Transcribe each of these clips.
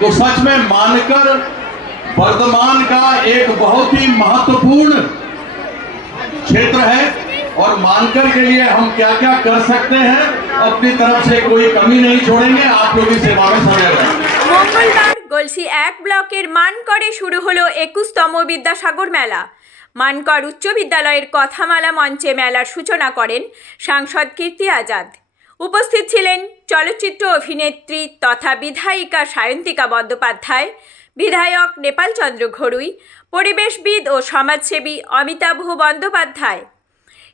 तो सच में मानकर वर्धमान का एक बहुत ही महत्वपूर्ण क्षेत्र है और मानकर के लिए हम क्या क्या कर सकते हैं अपनी तरफ से कोई कमी नहीं छोड़ेंगे। आप लोग की सेवा में सदैव रहेंगे। मंगलवार गलसी 1 ब्लकेर मानकरे शुरू हलो 21तम विद्यासागर मेला। मानकर उच्च विद्यालयेर कथामाला मंचे मेलार सूचना करें सांसद कीर्ति आजाद। उपस्थित छिलेन चलच्चित्र अभिनेत्री तथा विधायिका सायन्तिका बंदोपाध्याय, विधायक नेपाल चंद्र घड़ुई, परिवेशविद और समाजसेवी अमिताभ बंदोपाध्याय।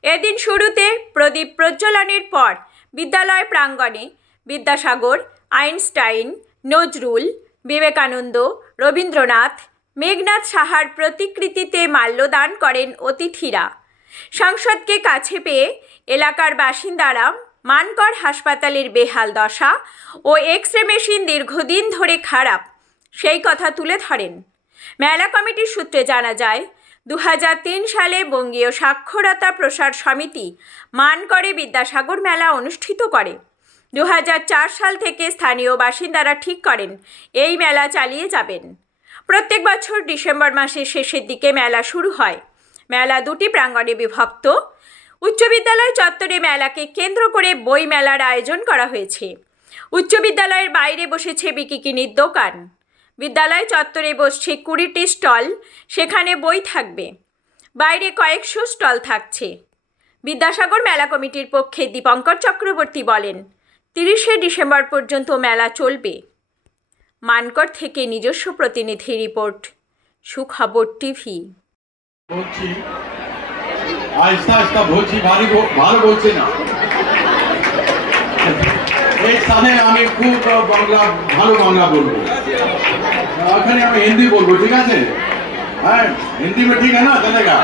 एदिन शुरूते प्रदीप प्रज्वलनेर पर विद्यालय प्रांगणे विद्यासागर, आइनस्टाइन, नजरुल, विवेकानंद, रवीन्द्रनाथ, मेघनाथ साहार प्रतिकृतिते माल्यदान करें अतिथिरा। सांसदके काछे पेये एलाकार बासिन्दारा मानकर हासपातालेर बेहाल दशा और एक्स रे मेशिन दीर्घदिन धरे खाराप सेई कथा तुले धरें। मेला कमिटिर सूत्रे जाना जाए 2003 साले बंगीय साक्षरता प्रसार समिति मानकरे विद्यासागर मेला अनुष्ठित करे। 2004 साल থেকে স্থানীয় বাসিন্দারা ঠিক করেন এই মেলা চালিয়ে যাবেন। প্রত্যেক বছর ডিসেম্বর মাসের শেষের দিকে মেলা শুরু হয়। মেলা দুটি প্রাঙ্গণে বিভক্ত। উচ্চ বিদ্যালয় চত্বরে মেলাকে কেন্দ্র করে বই মেলার আয়োজন করা হয়েছে। উচ্চ বিদ্যালয়ের বাইরে বসেছে বিকিকিনির দোকান। বিদ্যালয় চত্বরে বসছে 20টি স্টল, সেখানে বই থাকবে। বাইরে কয়েকশো স্টল থাকছে। বিদ্যাসাগর মেলা কমিটির পক্ষে দীপঙ্কর চক্রবর্তী বলেন 30শে ডিসেম্বর পর্যন্ত মেলা চলবে। মানকর থেকে নিজস্ব প্রতিনিধি রিপোর্ট, সুখবর টিভি। আস্তে আস্তে বলছি, ভালো বলছি না। এই স্থানে আমি খুব ভালো বাংলা বলবো, ওখানে আমি হিন্দি বলবো, ঠিক আছে? হ্যাঁ, हिंदी में ठीक है ना, चलेगा?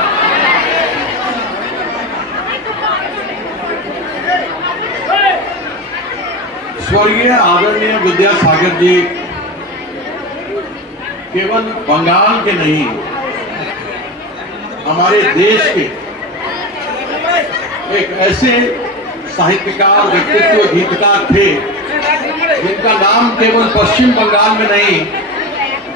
स्वर्गीय आदरणीय विद्यासागर जी केवल बंगाल के नहीं, हमारे देश के एक ऐसे साहित्यकार, व्यक्तित्व, गीतकार थे जिनका नाम केवल पश्चिम बंगाल में नहीं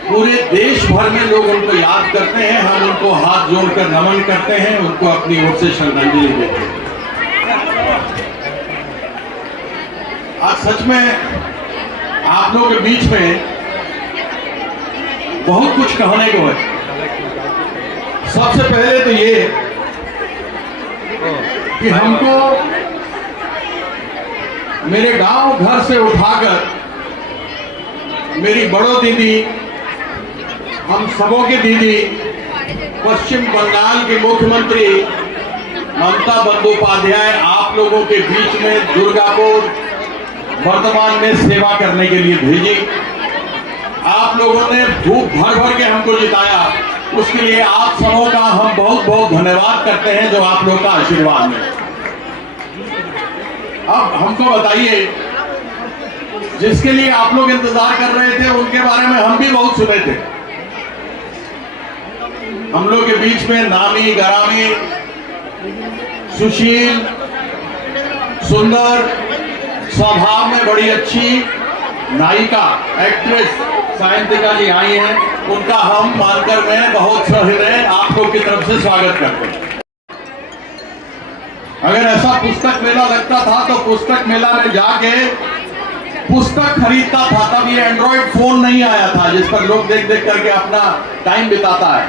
पूरे देश भर में लोग उनको याद करते हैं। हम उनको हाथ जोड़कर नमन करते हैं, उनको अपनी ओर से श्रद्धांजलि देते हैं। आज सच में आप लोगों के बीच में बहुत कुछ कहने को है। सबसे पहले तो ये कि हमको मेरे गांव घर से उठाकर मेरी बड़ो दीदी, हम सबों की दीदी, पश्चिम बंगाल की मुख्यमंत्री ममता बंदोपाध्याय आप लोगों के बीच में दुर्गापुर वर्धमान में सेवा करने के लिए भेजी। आप लोगों ने भूख भर भर के हमको जिताया, उसके लिए आप सबों का हम बहुत बहुत धन्यवाद करते हैं, जो आप लोग का आशीर्वाद है। अब हमको बताइए, जिसके लिए आप लोग इंतजार कर रहे थे उनके बारे में हम भी बहुत सुने थे। हम लोग के बीच में नामी गरामी, सुशील, सुंदर, स्वभाव में बड़ी अच्छी नायिका, एक्ट्रेस सायंतिका जी आई हैं। उनका हम मानकर में बहुत सराहनीय आप लोग की तरफ से स्वागत करते हैं। अगर ऐसा पुस्तक मेला लगता था तो पुस्तक मेला में जाके पुस्तक खरीदता था, तब ये एंड्रॉइड फोन नहीं आया था जिस पर लोग देख देख करके अपना टाइम बिताता है।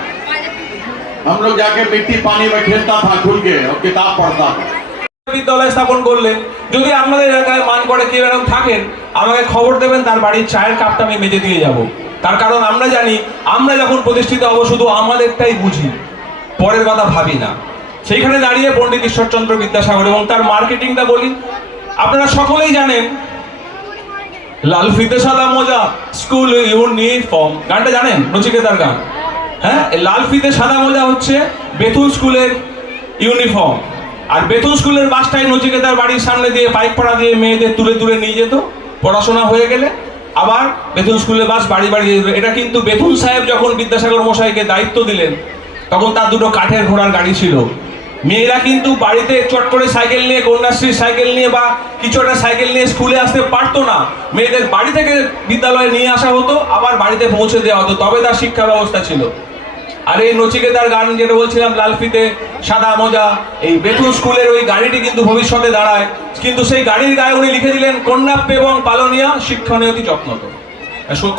हम लोग जाके मिट्टी पानी में खेलता था खुल के और किताब पढ़ता था। বিদ্যালয় স্থাপন করলেন। যদি আপনাদের এলাকায় মানকরে কেউ এরকম থাকেন আমাকে খবর দেবেন, তার বাড়ির চায়ের কাপটা আমি মেজে দিয়ে যাব। তার কারণ আমরা জানি, আমরা যখন প্রতিষ্ঠিত হব শুধু আমাদেরটাই বুঝি, পরের কথা ভাবি না। সেইখানে দাঁড়িয়ে পণ্ডিত ঈশ্বরচন্দ্র বিদ্যাসাগর এবং তার মার্কেটিংটা বলি। আপনারা সকলেই জানেন লাল ফিতে সাদা মোজা স্কুল ইউনিফর্ম গানটা জানেন, নচিকেতার গান। হ্যাঁ, লাল ফিতে সাদা মোজা হচ্ছে বেতুল স্কুলের ইউনিফর্ম। আর বেতুল স্কুলের বাসটাই নচিকেতার বাড়ির সামনে দিয়ে পাইপ পড়া দিয়ে মেয়েদের তুলে তুলে নিয়ে যেত। পড়াশোনা হয়ে গেলে আবার বেতুল স্কুলের বাস বাড়ি বাড়ি দিয়ে যেত। এটা কিন্তু বেতুল সাহেব যখন বিদ্যাসাগর মশাইকে দায়িত্ব দিলেন তখন তার দুটো কাঠের ঘোড়ার গাড়ি ছিল, মেয়েরা কিন্তু বাড়িতে চট করে সাইকেল নিয়ে, কন্যাশ্রীর সাইকেল নিয়ে বা কিছু একটা সাইকেল নিয়ে স্কুলে আসতে পারতো না। মেয়েদের বাড়ি থেকে বিদ্যালয়ে নিয়ে আসা হতো, আবার বাড়িতে পৌঁছে দেওয়া হতো, তবে তার শিক্ষা ব্যবস্থা ছিল। আর এই নচিকেতার গান যেটা বলছিলাম, লালফিতে সাদা মোজা, এই বেতুল স্কুলের ওই গাড়িটি কিন্তু ভবিষ্যতে দাঁড়ায়। কিন্তু সেই গাড়ির গায়ে উনি লিখে দিলেন, কন্যাপ্য এবং পালনীয়া শিক্ষণীয়তি যত্নত।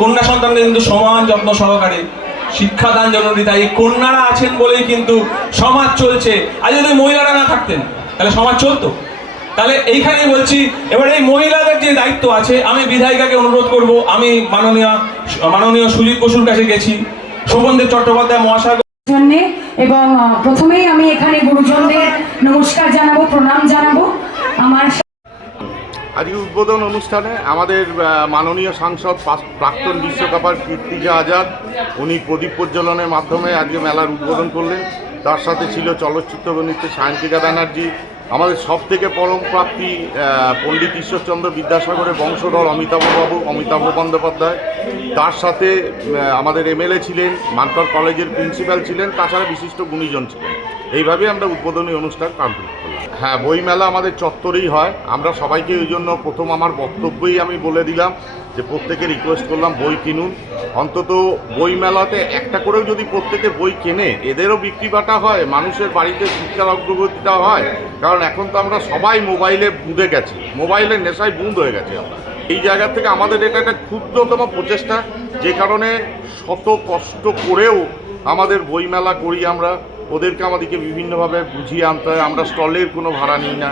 কন্যা সন্তানকে কিন্তু সমান যত্ন সহকারে শিক্ষাদান জরুরি। তাই এই কন্যারা আছেন বলেই কিন্তু সমাজ চলছে। আর যদি মহিলারা না থাকতেন তাহলে সমাজ চলতো? তাহলে এইখানেই বলছি, এবার এই মহিলাদের যে দায়িত্ব আছে, আমি বিধায়িকাকে অনুরোধ করব, আমি মাননীয় সুজিত বসুর কাছে গেছি, শোভনদেব চট্টোপাধ্যায় মহাশয় জন্যে, এবং প্রথমেই আমি এখানে গুরুজনদের নমস্কার জানাবো, প্রণাম জানাবো। আমার আজকে উদ্বোধন অনুষ্ঠানে আমাদের মাননীয় সাংসদ প্রাক্তন বিশ্বকাপার কীর্তিজা আজাদ, উনি প্রদীপ প্রজ্বলনের মাধ্যমে আজকে মেলার উদ্বোধন করলেন। তার সাথে ছিল চলচ্চিত্র অভিনেত্রী সায়ন্তিকা ব্যানার্জি, আমাদের সব থেকে পরম প্রাপ্তি পণ্ডিত ঈশ্বরচন্দ্র বিদ্যাসাগরের বংশধর অমিতাভ বন্দ্যোপাধ্যায়। তার সাথে আমাদের এমএলএ ছিলেন, মানকড় কলেজের প্রিন্সিপাল ছিলেন, তাছাড়া বিশিষ্ট গুণীজন ছিলেন। এইভাবে আমরা উদ্বোধনী অনুষ্ঠান কমপ্লিট করলাম। হ্যাঁ, বইমেলা আমাদের চত্বরেই হয়। আমরা সবাইকে ওই জন্য প্রথম আমার বক্তব্যেই আমি বলে দিলাম যে প্রত্যেকে রিকোয়েস্ট করলাম বই কিনুন। অন্তত বইমেলাতে একটা করেও যদি প্রত্যেকে বই কেনে, এদেরও বিক্রি বাটা হয়, মানুষের বাড়িতে শিক্ষার অগ্রগতিটা হয়। কারণ এখন তো আমরা সবাই মোবাইলে বুঁদে গেছি, মোবাইলের নেশায় বুঁদ হয়ে গেছে আমরা। এই জায়গা থেকে আমাদের এটা একটা ক্ষুদ্রতম প্রচেষ্টা, যে কারণে শত কষ্ট করেও আমাদের বইমেলা করি আমরা। ওদেরকে আমাদেরকে বিভিন্নভাবে বুঝিয়ে আনতে হয়। আমরা স্টলের কোনো ভাড়া নিই না,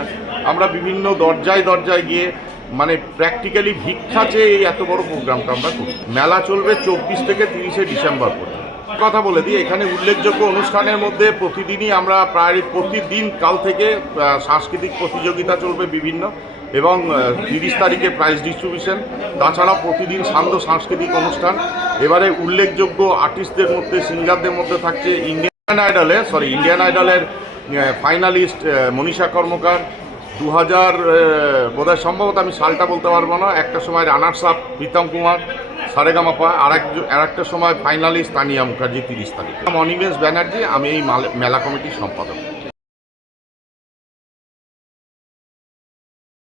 আমরা বিভিন্ন দরজায় দরজায় গিয়ে মানে প্র্যাকটিক্যালি ভিক্ষা চেয়ে এই এত বড় প্রোগ্রামটা আমরা করি। মেলা চলবে 24 থেকে 30শে ডিসেম্বর পর্যন্ত। কথা বলে দিই, এখানে উল্লেখযোগ্য অনুষ্ঠানের মধ্যে প্রতিদিনই আমরা প্রায় প্রতিদিন কাল থেকে সাংস্কৃতিক প্রতিযোগিতা চলবে বিভিন্ন, এবং 30 তারিখে প্রাইজ ডিস্ট্রিবিউশন। তাছাড়া প্রতিদিন সান্ধ্য সাংস্কৃতিক অনুষ্ঠান। এবারে উল্লেখযোগ্য আর্টিস্টদের মধ্যে, সিঙ্গারদের মধ্যে থাকছে ইন্ডিয়ান আইডলের ফাইনালিস্ট মনীষা কর্মকার, 2000 বোধহয়, সম্ভবত আমি সালটা বলতে পারবো না, একটা সময় রানার্স আপ প্রীতম কুমার সারেগামাপা, আর একটা সময় ফাইনালিস্ট তানিয়া মুখার্জি 30 তারিখ। অনিমেষ ব্যানার্জি, আমি এই মেলা কমিটির সম্পাদক।